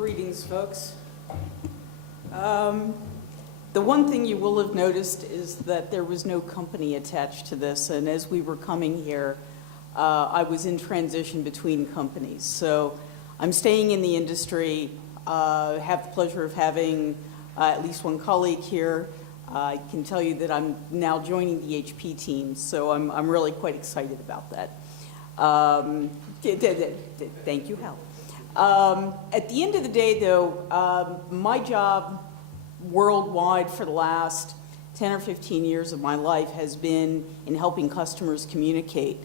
Greetings, folks. The one thing you will have noticed is that there was no company attached to this, and as we were coming here, I was in transition between companies. So I'm staying in the industry, have the pleasure of having at least one colleague here. I can tell you that I'm now joining the HP team, so I'm really quite excited about that. Thank you, Hal. At the end of the day, though, my job worldwide for the last 10 or 15 years of my life has been in helping customers communicate.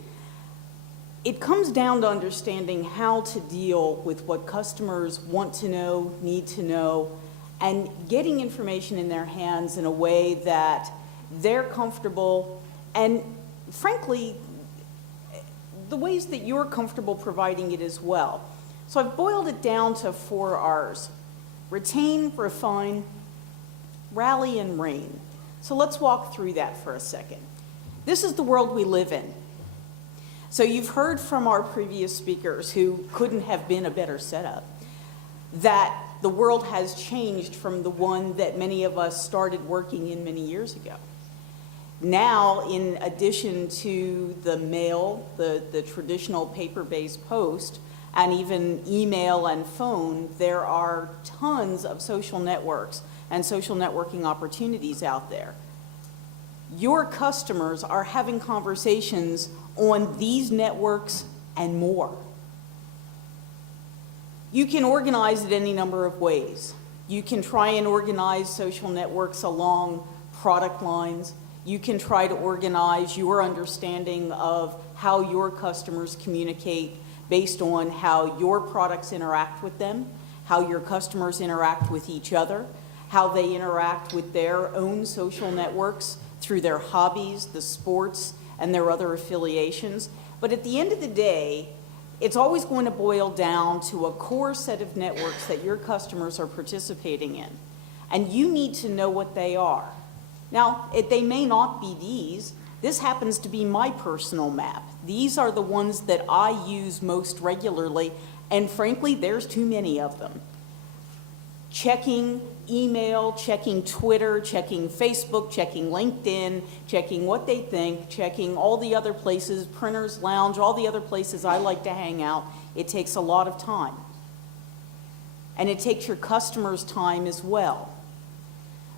It comes down to understanding how to deal with what customers want to know, need to know, and getting information in their hands in a way that they're comfortable, and frankly, the ways that you're comfortable providing it as well. So I've boiled it down to 4 R's: retain, refine, rally, and reign. So let's walk through that for a second. This is the world we live in. So you've heard from our previous speakers, who couldn't have been a better setup, that the world has changed from the one that many of us started working in many years ago. Now, in addition to the mail, the traditional paper-based post, and even email and phone, there are tons of social networks and social networking opportunities out there. Your customers are having conversations on these networks and more. You can organize it any number of ways. You can try and organize social networks along product lines. You can try to organize your understanding of how your customers communicate based on how your products interact with them, how your customers interact with each other, how they interact with their own social networks through their hobbies, the sports, and their other affiliations. But at the end of the day, it's always going to boil down to a core set of networks that your customers are participating in. And you need to know what they are. Now, they may not be these. This happens to be my personal map. These are the ones that I use most regularly, and frankly, there's too many of them. Checking email, checking Twitter, checking Facebook, checking LinkedIn, checking what they think, checking all the other places, Printers Lounge, all the other places I like to hang out. It takes a lot of time. And it takes your customers' time as well.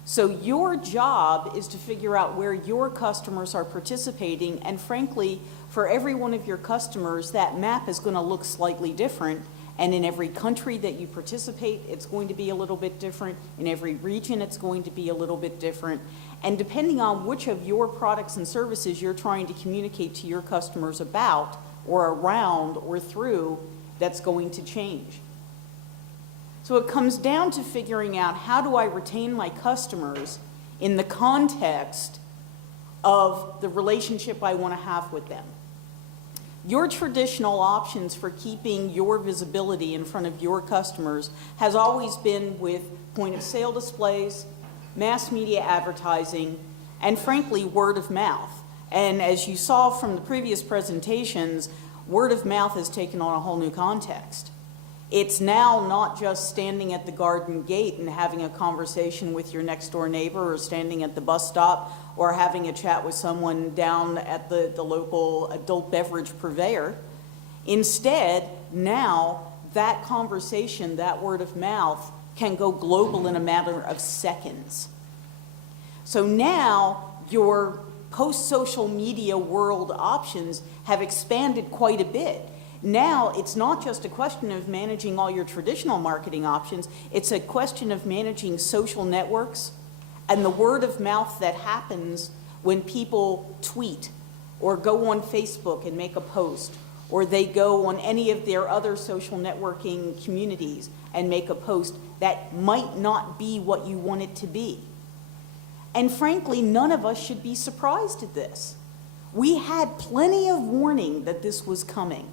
So your job is to figure out where your customers are participating, and frankly, for every one of your customers, that map is going to look slightly different, and in every country that you participate, it's going to be a little bit different. In every region, it's going to be a little bit different. And depending on which of your products and services you're trying to communicate to your customers about, or around, or through, that's going to change. So it comes down to figuring out, how do I retain my customers in the context of the relationship I want to have with them? Your traditional options for keeping your visibility in front of your customers has always been with point-of-sale displays, mass media advertising, and frankly, word of mouth. And as you saw from the previous presentations, word of mouth has taken on a whole new context. It's now not just standing at the garden gate and having a conversation with your next door neighbor, or standing at the bus stop, or having a chat with someone down at the local adult beverage purveyor. Instead, now that conversation, that word of mouth, can go global in a matter of seconds. So now your post-social media world options have expanded quite a bit. Now, it's not just a question of managing all your traditional marketing options, it's a question of managing social networks and the word of mouth that happens when people tweet or go on Facebook and make a post, or they go on any of their other social networking communities and make a post that might not be what you want it to be. And frankly, none of us should be surprised at this. We had plenty of warning that this was coming.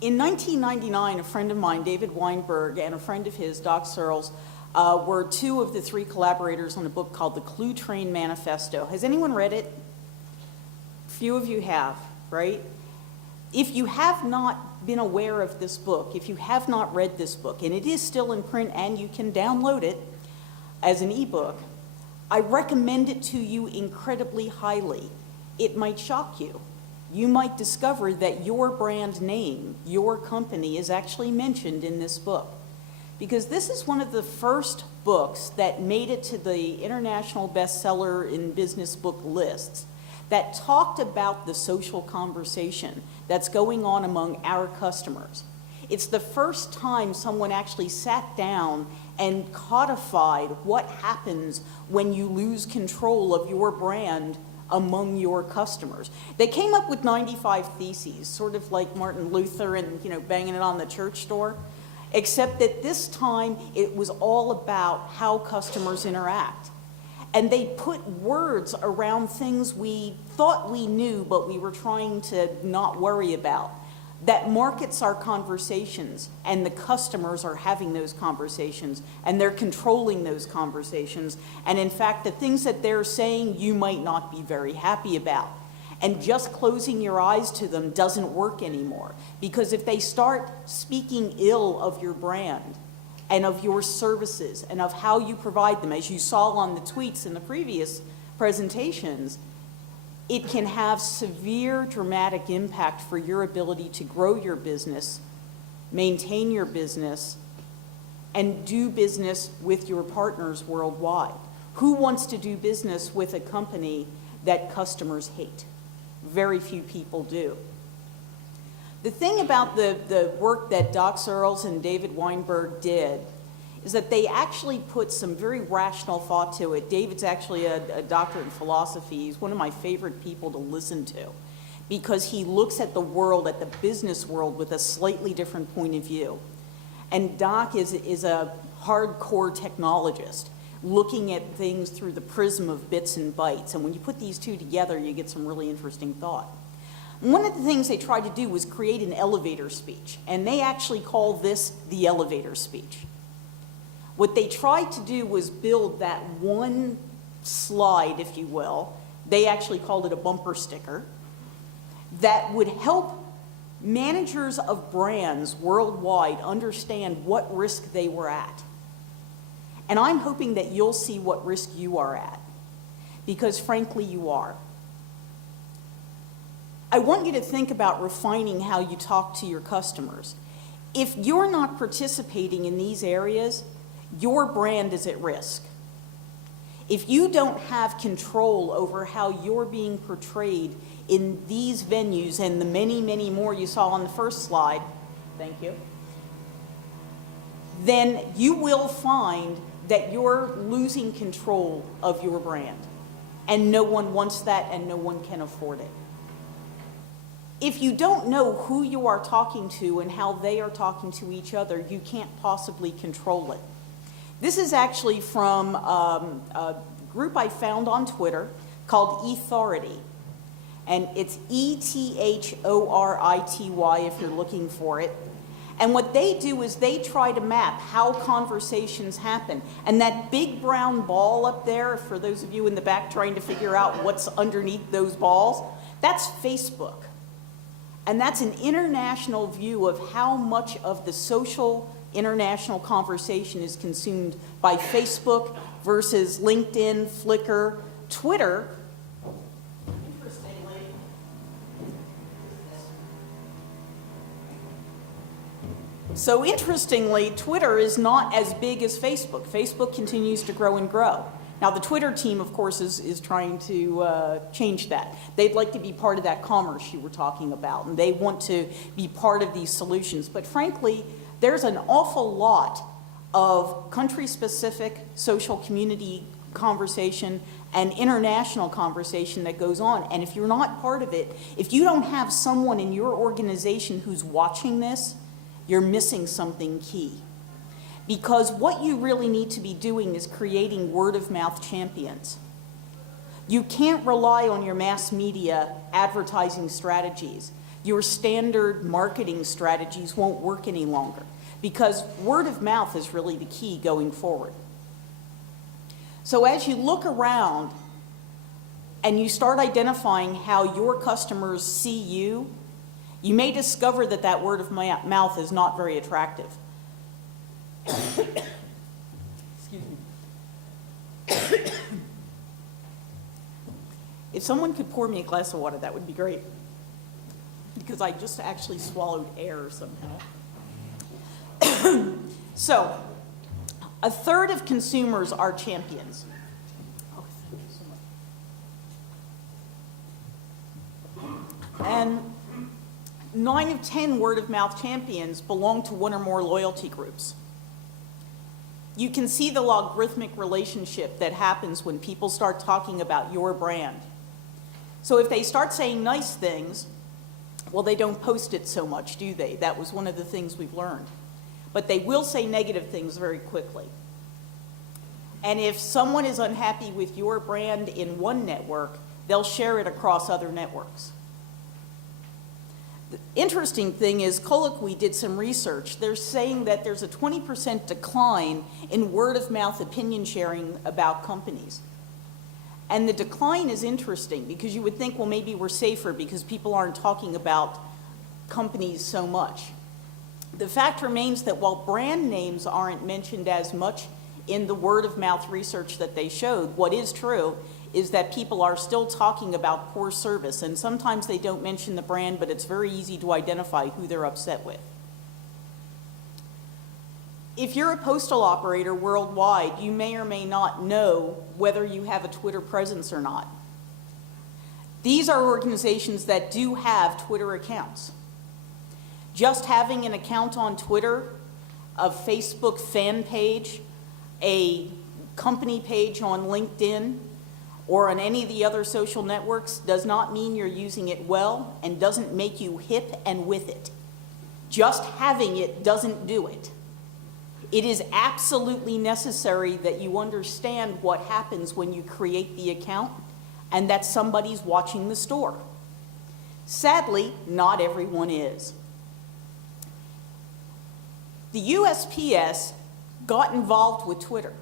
In 1999, a friend of mine, David Weinberg, and a friend of his, Doc Searles, were 2 of the 3 collaborators on a book called The Clue Train Manifesto. Has anyone read it? A few of you have, right? If you have not been aware of this book, if you have not read this book, and it is still in print and you can download it as an ebook, I recommend it to you incredibly highly. It might shock you. You might discover that your brand name, your company, is actually mentioned in this book. Because this is one of the first books that made it to the international bestseller in business book lists that talked about the social conversation that's going on among our customers. It's the first time someone actually sat down and codified what happens when you lose control of your brand among your customers. They came up with 95 theses, sort of like Martin Luther and banging it on the church door, except that this time it was all about how customers interact. And they put words around things we thought we knew, but we were trying to not worry about. That markets our conversations, and the customers are having those conversations, and they're controlling those conversations. And in fact, the things that they're saying you might not be very happy about. And just closing your eyes to them doesn't work anymore. Because if they start speaking ill of your brand, and of your services, and of how you provide them, as you saw on the tweets in the previous presentations, it can have severe dramatic impact for your ability to grow your business, maintain your business, and do business with your partners worldwide. Who wants to do business with a company that customers hate? Very few people do. The thing about the work that Doc Searles and David Weinberg did is that they actually put some very rational thought to it. David's actually a doctorate in philosophy. He's one of my favorite people to listen to because he looks at the world, at the business world, with a slightly different point of view. And Doc is a hardcore technologist, looking at things through the prism of bits and bytes. And when you put these two together, you get some really interesting thought. One of the things they tried to do was create an elevator speech, and they actually call this the elevator speech. What they tried to do was build that one slide, if you will, they actually called it a bumper sticker, that would help managers of brands worldwide understand what risk they were at. And I'm hoping that you'll see what risk you are at, because frankly you are. I want you to think about refining how you talk to your customers. If you're not participating in these areas, your brand is at risk. If you don't have control over how you're being portrayed in these venues and the many, many more you saw on the first slide, thank you, then you will find that you're losing control of your brand. And no one wants that, and no one can afford it. If you don't know who you are talking to and how they are talking to each other, you can't possibly control it. This is actually from a group I found on Twitter called Authority. And it's ETHORITY if you're looking for it. And what they do is they try to map how conversations happen. And that big brown ball up there, for those of you in the back trying to figure out what's underneath those balls, that's Facebook. And that's an international view of how much of the social international conversation is consumed by Facebook versus LinkedIn, Flickr, Twitter. Interestingly, Twitter is not as big as Facebook. Facebook continues to grow and grow. Now, the Twitter team, of course, is trying to change that. They'd like to be part of that commerce you were talking about, and they want to be part of these solutions. But frankly, there's an awful lot of country-specific social community conversation and international conversation that goes on. And if you're not part of it, if you don't have someone in your organization who's watching this, you're missing something key. Because what you really need to be doing is creating word-of-mouth champions. You can't rely on your mass media advertising strategies. Your standard marketing strategies won't work any longer, because word of mouth is really the key going forward. So as you look around and you start identifying how your customers see you, You may discover that that word of mouth is not very attractive. Excuse me. If someone could pour me a glass of water, that would be great, because I just actually swallowed air somehow. So, a third of consumers are champions. Oh, thank you so much. And 9 of 10 word-of-mouth champions belong to one or more loyalty groups. You can see the logarithmic relationship that happens when people start talking about your brand. So if they start saying nice things, well, they don't post it so much, do they? That was one of the things we've learned. But they will say negative things very quickly. And if someone is unhappy with your brand in one network, they'll share it across other networks. The interesting thing is, Colloquy did some research. They're saying that there's a 20% decline in word-of-mouth opinion sharing about companies. And the decline is interesting, because you would think, well, maybe we're safer because people aren't talking about companies so much. The fact remains that while brand names aren't mentioned as much in the word-of-mouth research that they showed, what is true is that people are still talking about poor service, and sometimes they don't mention the brand, but it's very easy to identify who they're upset with. If you're a postal operator worldwide, you may or may not know whether you have a Twitter presence or not. These are organizations that do have Twitter accounts. Just having an account on Twitter, a Facebook fan page, a company page on LinkedIn, or on any of the other social networks does not mean you're using it well and doesn't make you hip and with it. Just having it doesn't do it. It is absolutely necessary that you understand what happens when you create the account and that somebody's watching the store. Sadly, not everyone is. The USPS got involved with Twitter,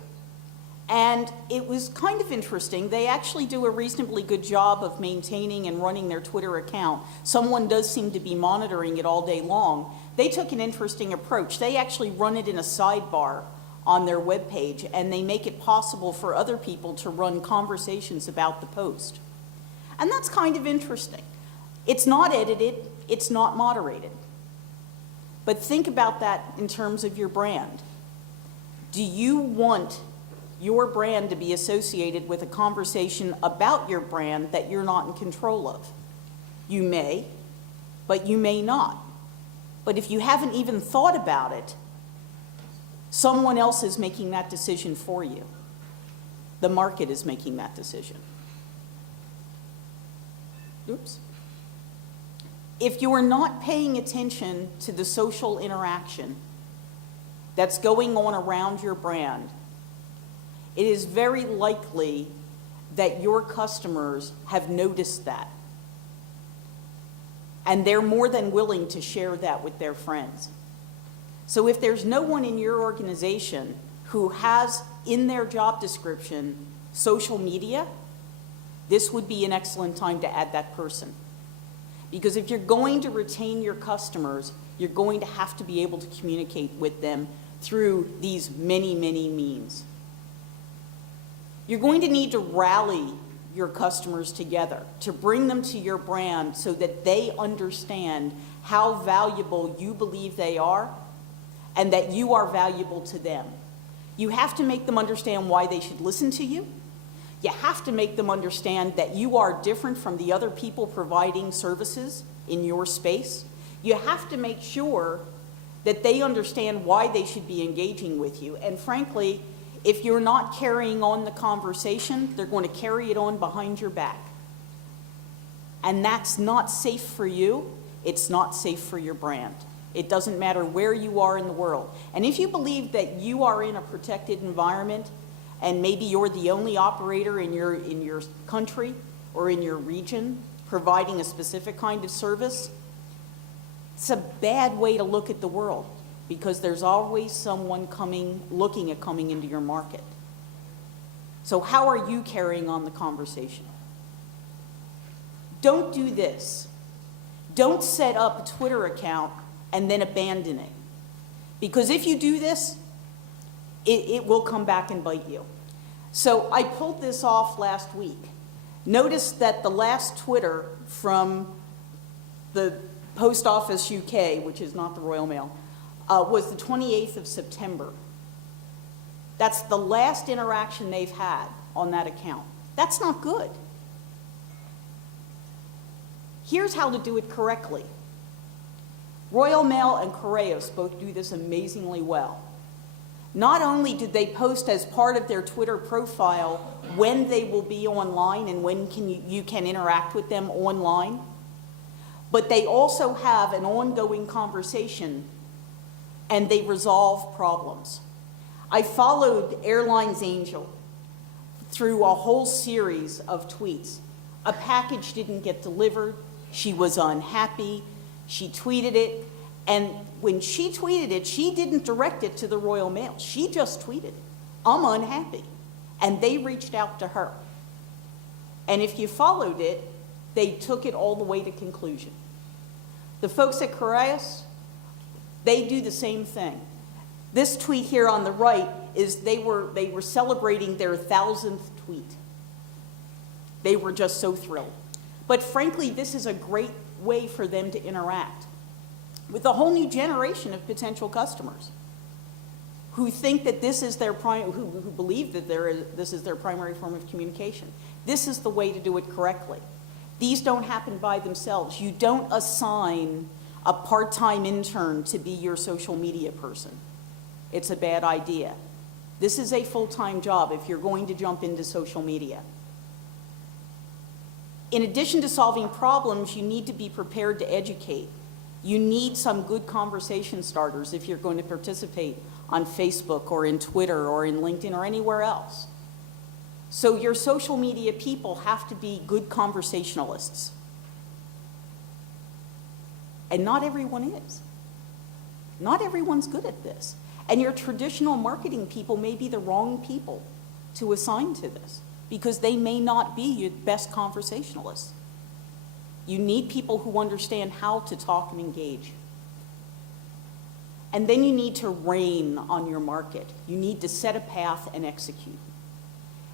and it was kind of interesting. They actually do a reasonably good job of maintaining and running their Twitter account. Someone does seem to be monitoring it all day long. They took an interesting approach. They actually run it in a sidebar on their webpage, and they make it possible for other people to run conversations about the post. And that's kind of interesting. It's not edited, it's not moderated. But think about that in terms of your brand. Do you want your brand to be associated with a conversation about your brand that you're not in control of? You may, but you may not. But if you haven't even thought about it, someone else is making that decision for you. The market is making that decision. Oops. If you are not paying attention to the social interaction that's going on around your brand, it is very likely that your customers have noticed that. And they're more than willing to share that with their friends. So if there's no one in your organization who has in their job description social media, this would be an excellent time to add that person. Because if you're going to retain your customers, you're going to have to be able to communicate with them through these many, many means. You're going to need to rally your customers together, to bring them to your brand so that they understand how valuable you believe they are and that you are valuable to them. You have to make them understand why they should listen to you. You have to make them understand that you are different from the other people providing services in your space. You have to make sure that they understand why they should be engaging with you. And frankly, if you're not carrying on the conversation, they're going to carry it on behind your back. And that's not safe for you. It's not safe for your brand. It doesn't matter where you are in the world. And if you believe that you are in a protected environment, and maybe you're the only operator in your country or in your region providing a specific kind of service, it's a bad way to look at the world, because there's always someone looking at coming into your market. So how are you carrying on the conversation? Don't do this. Don't set up a Twitter account and then abandon it. Because if you do this, it will come back and bite you. So I pulled this off last week. Notice that the last Twitter from the Post Office UK, which is not the Royal Mail, was the 28th of September. That's the last interaction they've had on that account. That's not good. Here's how to do it correctly. Royal Mail and Correios both do this amazingly well. Not only did they post as part of their Twitter profile when they will be online and when you can interact with them online, but they also have an ongoing conversation and they resolve problems. I followed Airlines Angel through a whole series of tweets. A package didn't get delivered, she was unhappy, she tweeted it, and when she tweeted it, she didn't direct it to the Royal Mail. She just tweeted it, I'm unhappy. And they reached out to her. And if you followed it, they took it all the way to conclusion. The folks at Correios, they do the same thing. This tweet here on the right is they were celebrating their 1,000th tweet. They were just so thrilled. But frankly, this is a great way for them to interact with a whole new generation of potential customers who think that this is their who believe that this is their primary form of communication. This is the way to do it correctly. These don't happen by themselves. You don't assign a part-time intern to be your social media person. It's a bad idea. This is a full-time job if you're going to jump into social media. In addition to solving problems, you need to be prepared to educate. You need some good conversation starters if you're going to participate on Facebook or in Twitter or in LinkedIn or anywhere else. So your social media people have to be good conversationalists. And not everyone is. Not everyone's good at this. And your traditional marketing people may be the wrong people to assign to this because they may not be your best conversationalists. You need people who understand how to talk and engage. And then you need to rein on your market. You need to set a path and execute.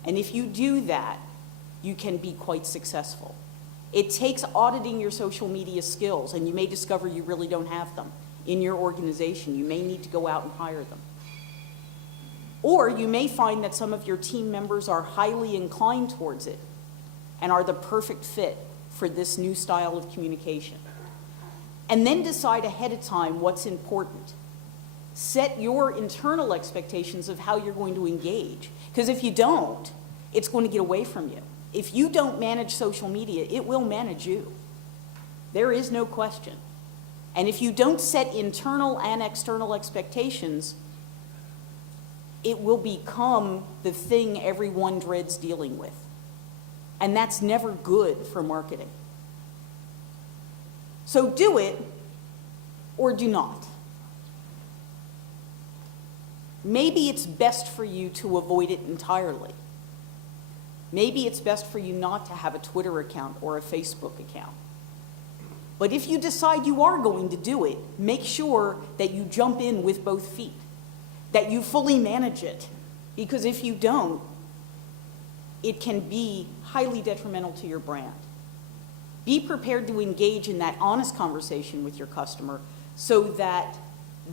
And if you do that, you can be quite successful. It takes auditing your social media skills, and you may discover you really don't have them in your organization. You may need to go out and hire them. Or you may find that some of your team members are highly inclined towards it and are the perfect fit for this new style of communication. And then decide ahead of time what's important. Set your internal expectations of how you're going to engage. Because if you don't, it's going to get away from you. If you don't manage social media, it will manage you. There is no question. And if you don't set internal and external expectations, it will become the thing everyone dreads dealing with. And that's never good for marketing. So do it or do not. Maybe it's best for you to avoid it entirely. Maybe it's best for you not to have a Twitter account or a Facebook account. But if you decide you are going to do it, make sure that you jump in with both feet, that you fully manage it. Because if you don't, it can be highly detrimental to your brand. Be prepared to engage in that honest conversation with your customer so that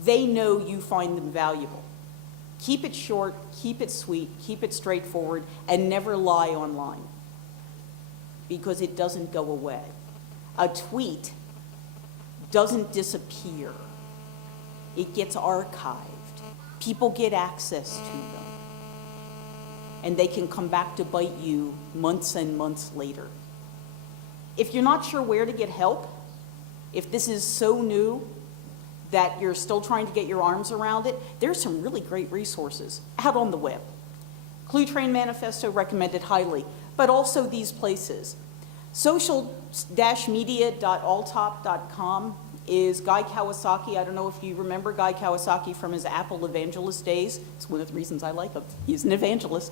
they know you find them valuable. Keep it short, keep it sweet, keep it straightforward, and never lie online because it doesn't go away. A tweet doesn't disappear. It gets archived. People get access to them. And they can come back to bite you months and months later. If you're not sure where to get help, if this is so new that you're still trying to get your arms around it, there's some really great resources out on the web. Clue Train Manifesto recommended highly, but also these places. Social-media.alltop.com is Guy Kawasaki. I don't know if you remember Guy Kawasaki from his Apple Evangelist days. It's one of the reasons I like him. He's an evangelist.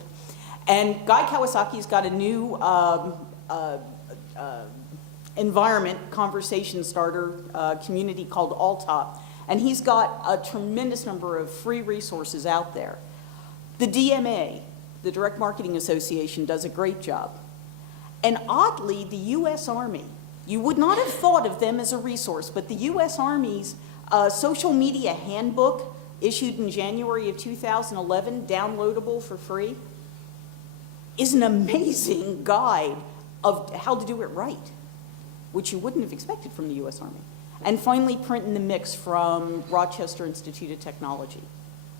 And Guy Kawasaki's got a new environment conversation starter community called Alltop, and he's got a tremendous number of free resources out there. The DMA, the Direct Marketing Association, does a great job. And oddly, the U.S. Army, you would not have thought of them as a resource, but the U.S. Army's social media handbook, issued in January of 2011, downloadable for free, is an amazing guide of how to do it right, which you wouldn't have expected from the U.S. Army. And finally, Print in the Mix from Rochester Institute of Technology.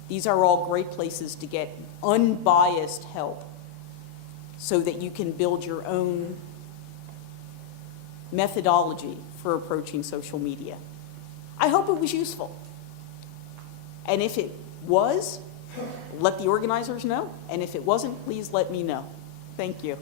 These are all great places to get unbiased help so that you can build your own methodology for approaching social media. I hope it was useful. And if it was, let the organizers know. And if it wasn't, please let me know. Thank you.